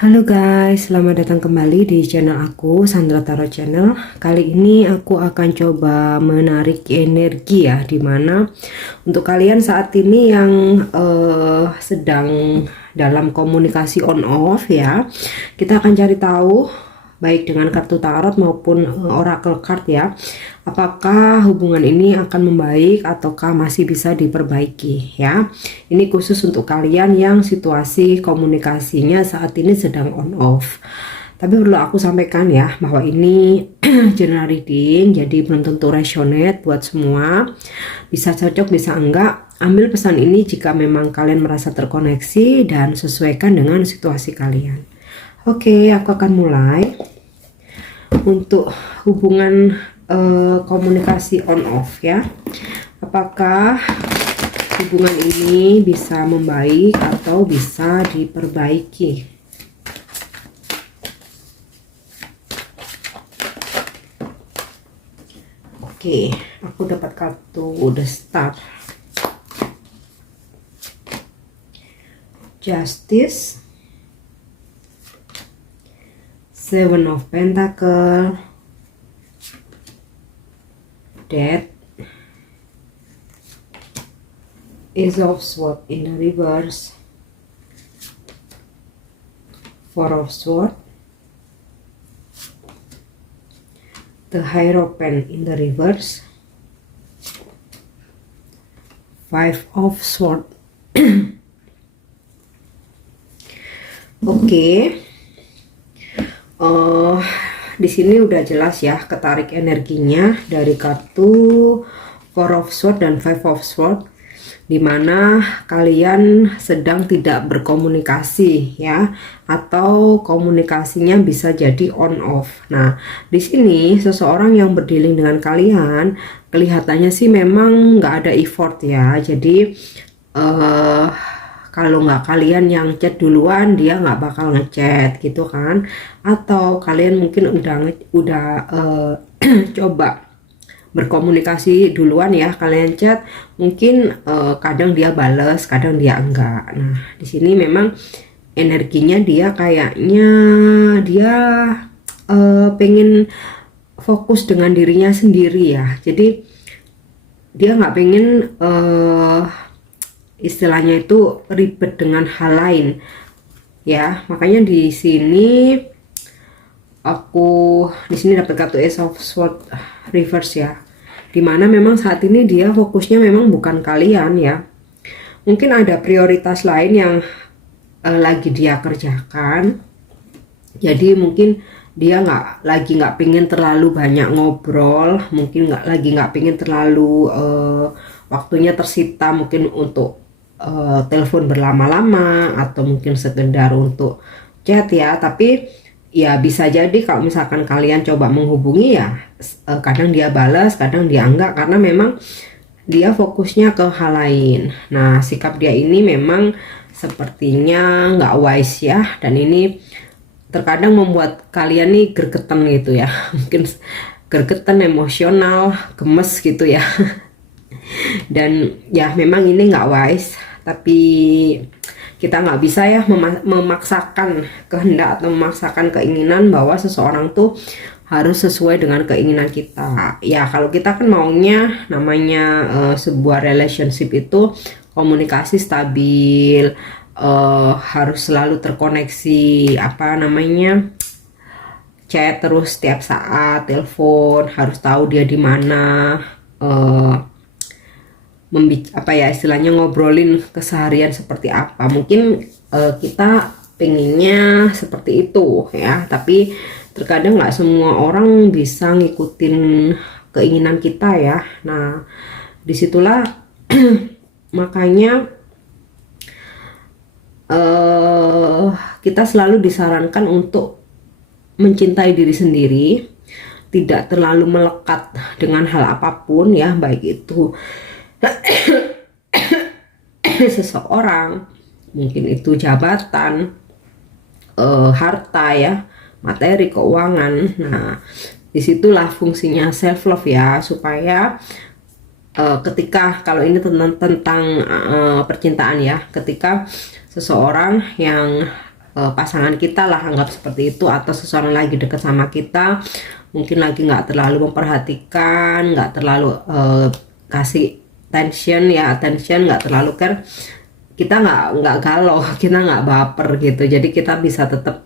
Halo guys, selamat datang kembali di channel aku, Sandra Tarot Channel. Kali ini aku akan coba menarik energi ya, dimana untuk kalian saat ini yang sedang dalam komunikasi on off ya, kita akan cari tahu baik dengan kartu tarot maupun oracle card ya, apakah hubungan ini akan membaik ataukah masih bisa diperbaiki ya. Ini khusus untuk kalian yang situasi komunikasinya saat ini sedang on off. Tapi perlu aku sampaikan ya bahwa ini general reading, jadi belum tentu resonate buat semua. Bisa cocok, bisa enggak. Ambil pesan ini jika memang kalian merasa terkoneksi dan sesuaikan dengan situasi kalian. Oke, aku akan mulai. Untuk hubungan komunikasi on off ya, apakah hubungan ini bisa membaik atau bisa diperbaiki? Oke, aku dapat kartu The Star, Justice, Seven of Pentacle, Death, Ace of Swords in the reverse, Four of Swords, the Hierophant in the reverse, Five of Swords. Oke. Di sini udah jelas ya ketarik energinya dari kartu Four of Swords dan Five of Swords, dimana kalian sedang tidak berkomunikasi ya, atau komunikasinya bisa jadi on off. Nah, di sini seseorang yang berdealing dengan kalian kelihatannya sih memang nggak ada effort ya. Jadi kalau nggak kalian yang chat duluan, dia nggak bakal ngechat gitu kan, atau kalian mungkin udah coba berkomunikasi duluan ya, kalian chat mungkin kadang dia bales, kadang dia enggak. Nah, di sini memang energinya dia kayaknya dia pengen fokus dengan dirinya sendiri ya, jadi dia nggak pengen istilahnya itu ribet dengan hal lain ya. Makanya di sini dapat kartu Ace of Swords reverse ya, dimana memang saat ini dia fokusnya memang bukan kalian ya. Mungkin ada prioritas lain yang lagi dia kerjakan, jadi mungkin dia nggak pengen terlalu banyak ngobrol, mungkin nggak pengen terlalu waktunya tersita mungkin untuk telepon berlama-lama, atau mungkin sekedar untuk chat ya. Tapi ya bisa jadi kalau misalkan kalian coba menghubungi ya, kadang dia balas, kadang dia enggak, karena memang dia fokusnya ke hal lain. Nah, sikap dia ini memang sepertinya nggak wise ya, dan ini terkadang membuat kalian nih gregetan gitu ya, mungkin gregetan, emosional, gemes gitu ya. Dan ya memang ini nggak wise, tapi kita nggak bisa ya memaksakan kehendak atau memaksakan keinginan bahwa seseorang tuh harus sesuai dengan keinginan kita ya. Kalau kita kan maunya namanya sebuah relationship itu komunikasi stabil, harus selalu terkoneksi, chat terus setiap saat, telepon, harus tahu dia di mana, istilahnya ngobrolin keseharian seperti apa. Mungkin kita pengennya seperti itu ya, tapi terkadang nggak semua orang bisa ngikutin keinginan kita ya. Nah, disitulah makanya kita selalu disarankan untuk mencintai diri sendiri, tidak terlalu melekat dengan hal apapun ya, baik itu seseorang, mungkin itu jabatan, harta ya, materi, keuangan. Nah, disitulah fungsinya self love ya, supaya ketika, kalau ini tentang percintaan ya, ketika seseorang yang pasangan kita lah, anggap seperti itu, atau seseorang lagi dekat sama kita, mungkin lagi nggak terlalu memperhatikan, nggak terlalu kasih attention, nggak terlalu care, kita nggak galau, kita nggak baper gitu. Jadi kita bisa tetap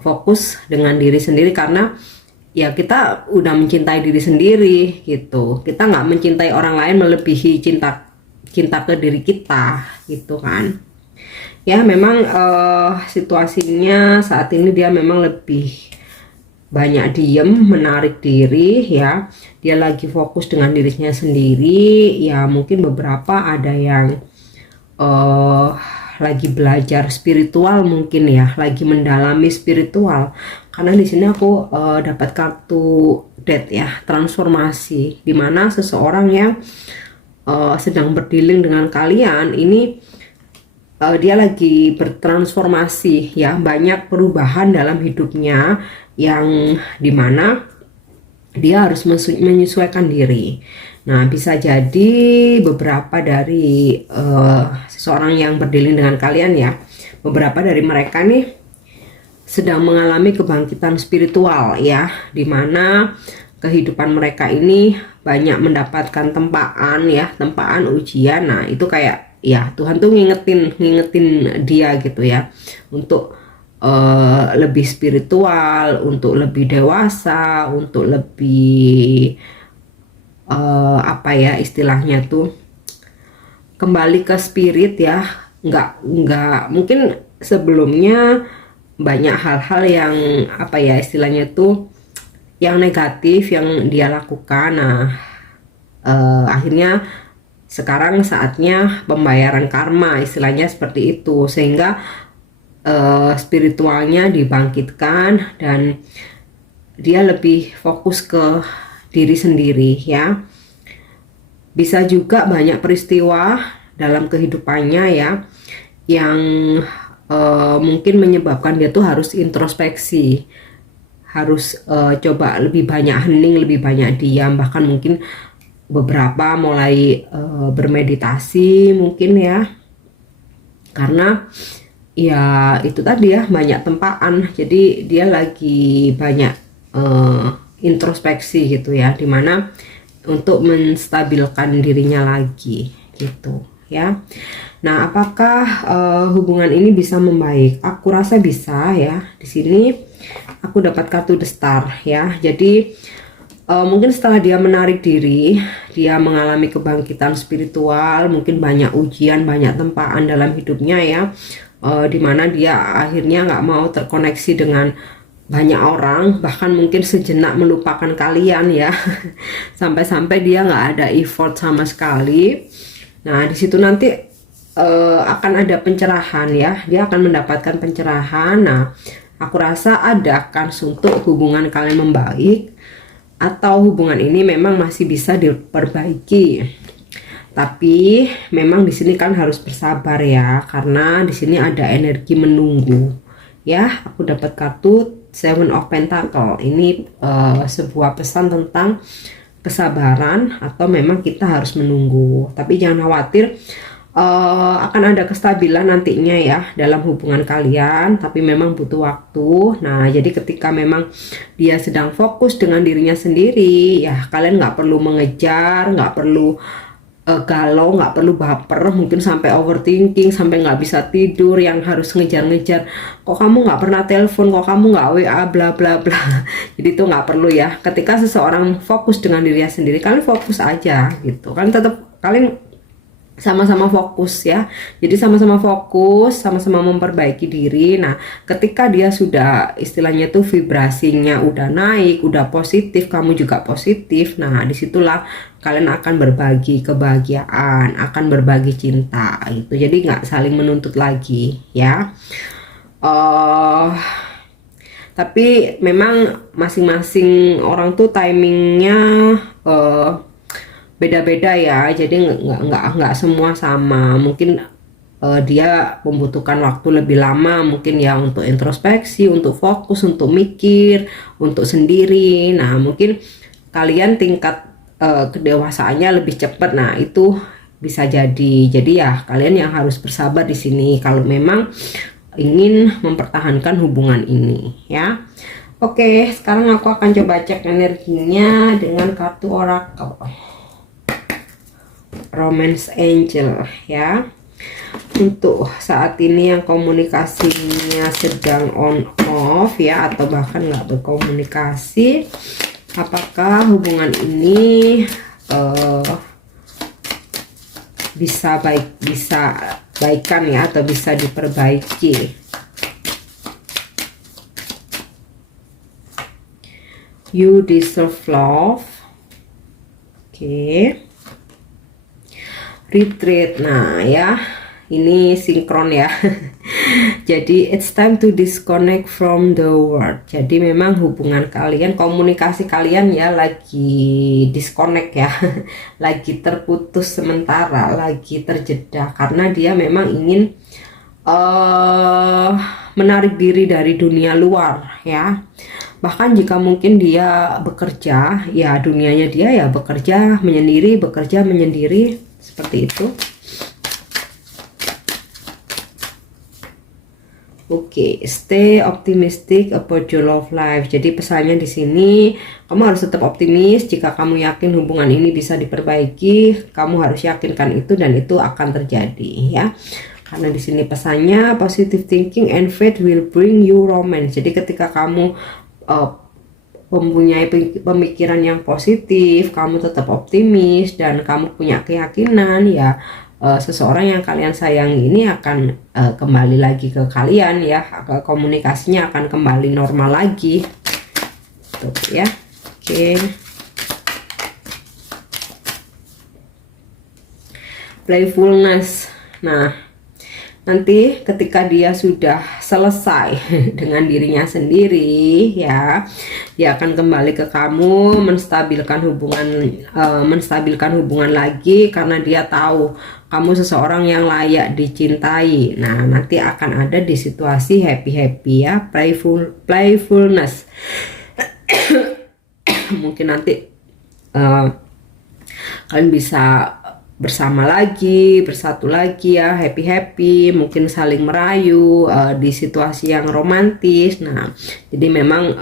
fokus dengan diri sendiri, karena ya kita udah mencintai diri sendiri gitu. Kita nggak mencintai orang lain melebihi cinta ke diri kita gitu kan. Ya memang situasinya saat ini dia memang lebih banyak diem, menarik diri ya. Dia lagi fokus dengan dirinya sendiri ya. Mungkin beberapa ada yang lagi belajar spiritual mungkin ya, lagi mendalami spiritual. Karena di sini aku dapat kartu death ya, transformasi, dimana seseorang yang sedang berdealing dengan kalian ini dia lagi bertransformasi ya, banyak perubahan dalam hidupnya yang dimana dia harus menyesuaikan diri. Nah, bisa jadi beberapa dari seseorang yang berdealing dengan kalian ya, beberapa dari mereka nih sedang mengalami kebangkitan spiritual ya, dimana kehidupan mereka ini banyak mendapatkan tempaan ya, tempaan ujian. Nah, itu kayak ya Tuhan tuh ngingetin dia gitu ya, untuk lebih spiritual, untuk lebih dewasa, untuk lebih apa ya istilahnya tuh, kembali ke spirit ya. Nggak mungkin sebelumnya banyak hal-hal yang apa ya istilahnya tuh yang negatif yang dia lakukan. Nah akhirnya sekarang saatnya pembayaran karma, istilahnya seperti itu, sehingga spiritualnya dibangkitkan dan dia lebih fokus ke diri sendiri ya. Bisa juga banyak peristiwa dalam kehidupannya ya yang mungkin menyebabkan dia tuh harus introspeksi, harus coba lebih banyak hening, lebih banyak diam, bahkan mungkin beberapa mulai bermeditasi mungkin ya, karena ya itu tadi ya, banyak tempaan. Jadi dia lagi banyak introspeksi gitu ya, dimana untuk menstabilkan dirinya lagi gitu ya. Nah, apakah hubungan ini bisa membaik? Aku rasa bisa ya. Di sini aku dapat kartu The Star ya. Jadi mungkin setelah dia menarik diri, dia mengalami kebangkitan spiritual, mungkin banyak ujian, banyak tempaan dalam hidupnya ya, dimana dia akhirnya nggak mau terkoneksi dengan banyak orang, bahkan mungkin sejenak melupakan kalian ya. Sampai-sampai dia nggak ada effort sama sekali. Nah, di situ nanti akan ada pencerahan ya, dia akan mendapatkan pencerahan. Nah, aku rasa ada kans untuk hubungan kalian membaik, atau hubungan ini memang masih bisa diperbaiki. Tapi memang di sini kan harus bersabar ya, karena di sini ada energi menunggu. Ya, aku dapat kartu Seven of Pentacle. Ini sebuah pesan tentang kesabaran, atau memang kita harus menunggu. Tapi jangan khawatir, akan ada kestabilan nantinya ya dalam hubungan kalian, tapi memang butuh waktu. Nah, jadi ketika memang dia sedang fokus dengan dirinya sendiri ya, kalian nggak perlu mengejar, nggak perlu galau, nggak perlu baper, mungkin sampai overthinking, sampai nggak bisa tidur, yang harus ngejar-ngejar, kok kamu nggak pernah telepon, kok kamu nggak WA, bla bla bla. Jadi itu nggak perlu ya. Ketika seseorang fokus dengan dirinya sendiri, kalian fokus aja gitu kan, tetap kalian sama-sama fokus ya. Jadi sama-sama fokus, sama-sama memperbaiki diri. Nah, ketika dia sudah istilahnya tuh vibrasinya udah naik, udah positif, kamu juga positif. Nah, disitulah kalian akan berbagi kebahagiaan, akan berbagi cinta itu. Jadi nggak saling menuntut lagi ya. Tapi memang masing-masing orang tuh timingnya beda-beda ya, jadi nggak semua sama. Mungkin dia membutuhkan waktu lebih lama mungkin ya, untuk introspeksi, untuk fokus, untuk mikir, untuk sendiri. Nah, mungkin kalian tingkat kedewasaannya lebih cepat. Nah, itu bisa jadi ya kalian yang harus bersabar di sini. Kalau memang ingin mempertahankan hubungan ini ya. Oke, sekarang aku akan coba cek energinya dengan kartu oracle Romance Angel ya. Untuk saat ini yang komunikasinya sedang on off ya, atau bahkan nggak berkomunikasi, apakah hubungan ini bisa baikan ya, atau bisa diperbaiki. You deserve love. Oke. Retreat. Nah ya, ini sinkron ya. Jadi it's time to disconnect from the world. Jadi memang hubungan kalian, komunikasi kalian ya lagi disconnect ya. Lagi terputus sementara, lagi terjeda, karena dia memang ingin menarik diri dari dunia luar ya. Bahkan jika mungkin dia bekerja, ya dunianya dia ya bekerja menyendiri, seperti itu. Oke, stay optimistic about your love life. Jadi pesannya di sini, kamu harus tetap optimis. Jika kamu yakin hubungan ini bisa diperbaiki, kamu harus yakinkan itu, dan itu akan terjadi ya. Karena di sini pesannya positive thinking and faith will bring you romance. Jadi ketika kamu mempunyai pemikiran yang positif, kamu tetap optimis, dan kamu punya keyakinan ya, seseorang yang kalian sayangi ini akan kembali lagi ke kalian ya, komunikasinya akan kembali normal lagi tuh ya. Oke. Playfulness. Nah, nanti ketika dia sudah selesai dengan dirinya sendiri ya, dia akan kembali ke kamu, menstabilkan hubungan lagi, karena dia tahu kamu seseorang yang layak dicintai. Nah, nanti akan ada di situasi happy ya, playfulness. Mungkin nanti kalian bisa bersama lagi, bersatu lagi ya, happy, mungkin saling merayu di situasi yang romantis. Nah, jadi memang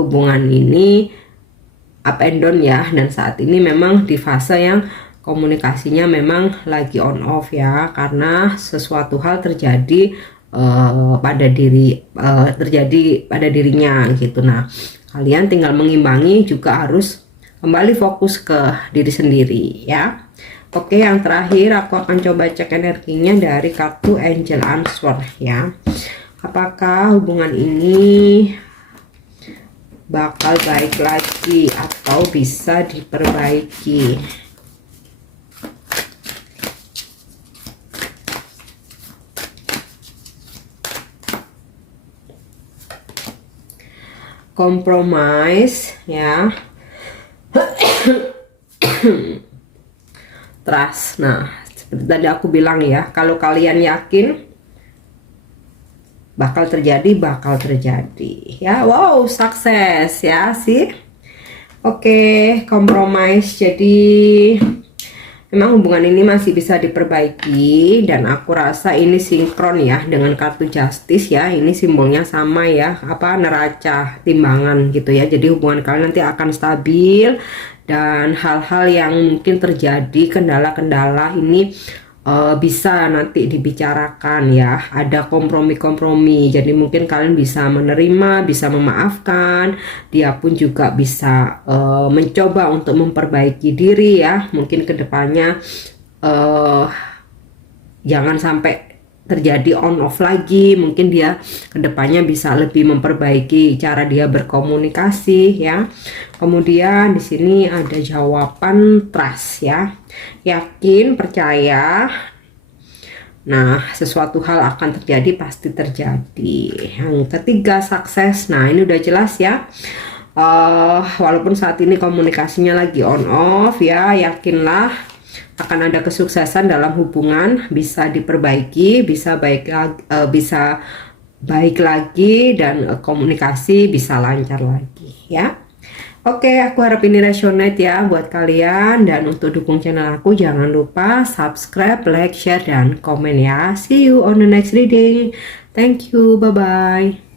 hubungan ini up and down ya, dan saat ini memang di fase yang komunikasinya memang lagi on off ya, karena sesuatu hal terjadi pada dirinya gitu. Nah, kalian tinggal mengimbangi, juga harus kembali fokus ke diri sendiri ya. Oke, yang terakhir aku akan coba cek energinya dari kartu Angel Answer ya. Apakah hubungan ini bakal baik lagi atau bisa diperbaiki? Compromise ya. Trust. Nah, seperti tadi aku bilang ya, kalau kalian yakin bakal terjadi ya. Wow, sukses ya sih. Oke, compromise. Jadi memang hubungan ini masih bisa diperbaiki, dan aku rasa ini sinkron ya dengan kartu Justice ya. Ini simbolnya sama ya, apa, neraca timbangan gitu ya. Jadi hubungan kalian nanti akan stabil, dan hal-hal yang mungkin terjadi, kendala-kendala ini bisa nanti dibicarakan ya. Ada kompromi, jadi mungkin kalian bisa menerima, bisa memaafkan. Dia pun juga bisa mencoba untuk memperbaiki diri ya. Mungkin kedepannya jangan sampai terjadi on off lagi. Mungkin dia kedepannya bisa lebih memperbaiki cara dia berkomunikasi ya. Kemudian di sini ada jawaban trust ya, yakin, percaya. Nah, sesuatu hal akan terjadi, pasti terjadi. Yang ketiga, sukses. Nah, ini udah jelas ya. Walaupun saat ini komunikasinya lagi on off ya, yakinlah akan ada kesuksesan dalam hubungan, bisa diperbaiki, bisa baik lagi, dan komunikasi bisa lancar lagi ya. Oke, aku harap ini resonate ya buat kalian. Dan untuk dukung channel aku, jangan lupa subscribe, like, share, dan komen ya. See you on the next reading. Thank you, bye-bye.